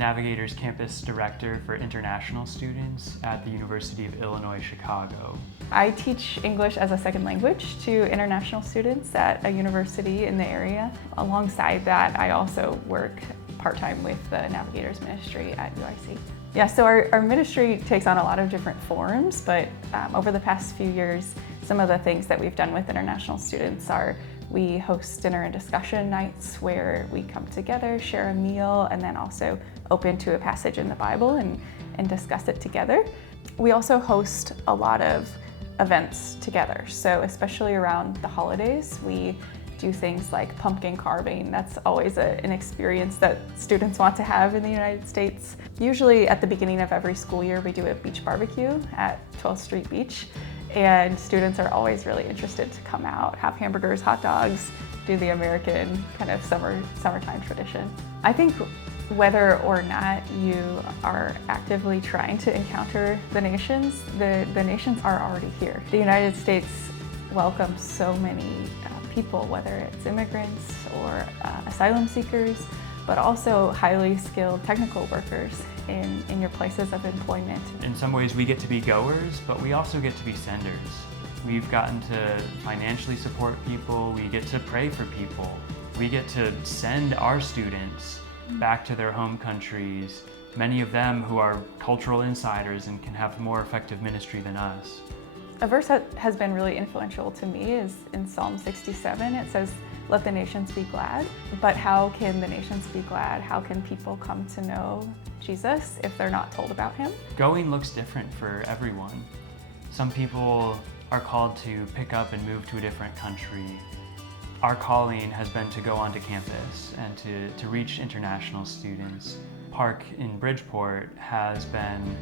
Navigator's campus director for international students at the University of Illinois, Chicago. I teach English as a second language to international students at a university in the area. Alongside that, I also work part-time with the Navigators ministry at UIC. Yeah, so our ministry takes on a lot of different forms, but over the past few years, some of the things that we've done with international students are we host dinner and discussion nights where we come together, share a meal, and then also open to a passage in the Bible and discuss it together. We also host a lot of events together. So especially around the holidays, we do things like pumpkin carving. That's always an experience that students want to have in the United States. Usually at the beginning of every school year, we do a beach barbecue at 12th Street Beach. And students are always really interested to come out, have hamburgers, hot dogs, do the American kind of summertime tradition. I think whether or not you are actively trying to encounter the nations, the nations are already here. The United States welcomes so many people, whether it's immigrants or asylum seekers, but also highly skilled technical workers in your places of employment. In some ways we get to be goers, but we also get to be senders. We've gotten to financially support people, we get to pray for people, we get to send our students back to their home countries, many of them who are cultural insiders and can have more effective ministry than us. A verse that has been really influential to me is in Psalm 67. It says, "Let the nations be glad." But how can the nations be glad? How can people come to know Jesus if they're not told about him? Going looks different for everyone. Some people are called to pick up and move to a different country. Our calling has been to go onto campus and to reach international students. Park in Bridgeport has been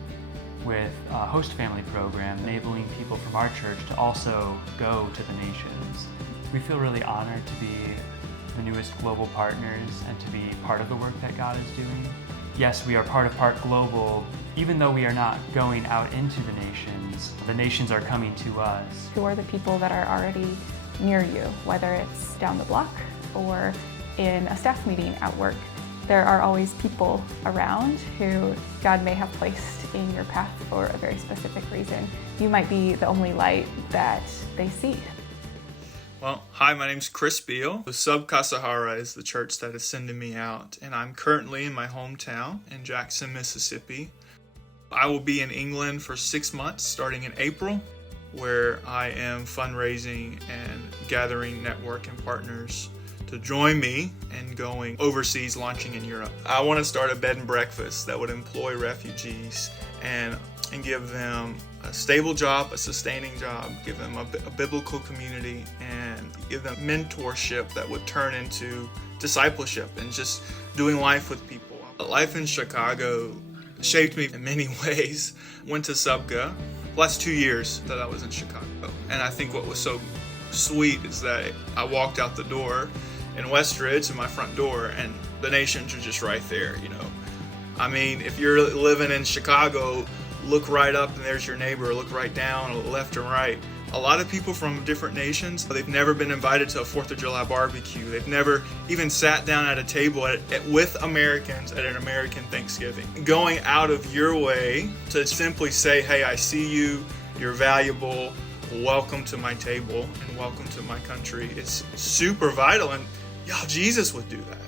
with a host family program, enabling people from our church to also go to the nations. We feel really honored to be the newest global partners and to be part of the work that God is doing. Yes, we are part of Park Global, even though we are not going out into the nations are coming to us. Who are the people that are already near you, whether it's down the block or in a staff meeting at work? There are always people around who God may have placed in your path for a very specific reason. You might be the only light that they see. Well, hi, my name's Kris. The Sub Kasahara is the church that is sending me out, and I'm currently in my hometown in Jackson, Mississippi. I will be in England for 6 months starting in April, where I am fundraising and gathering network and partners to join me and going overseas, launching in Europe. I want to start a bed and breakfast that would employ refugees and give them a stable job, a sustaining job, give them a biblical community, and give them mentorship that would turn into discipleship and just doing life with people. Life in Chicago shaped me in many ways. Went to Subga, the last 2 years that I was in Chicago. And I think what was so sweet is that I walked out the door in Westridge, in my front door, and the nations are just right there, you know. I mean, if you're living in Chicago, look right up and there's your neighbor, look right down, or left and right. A lot of people from different nations, they've never been invited to a 4th of July barbecue. They've never even sat down at a table with Americans at an American Thanksgiving. Going out of your way to simply say, hey, I see you, you're valuable, welcome to my table, and welcome to my country. It's super vital, and y'all, Jesus would do that.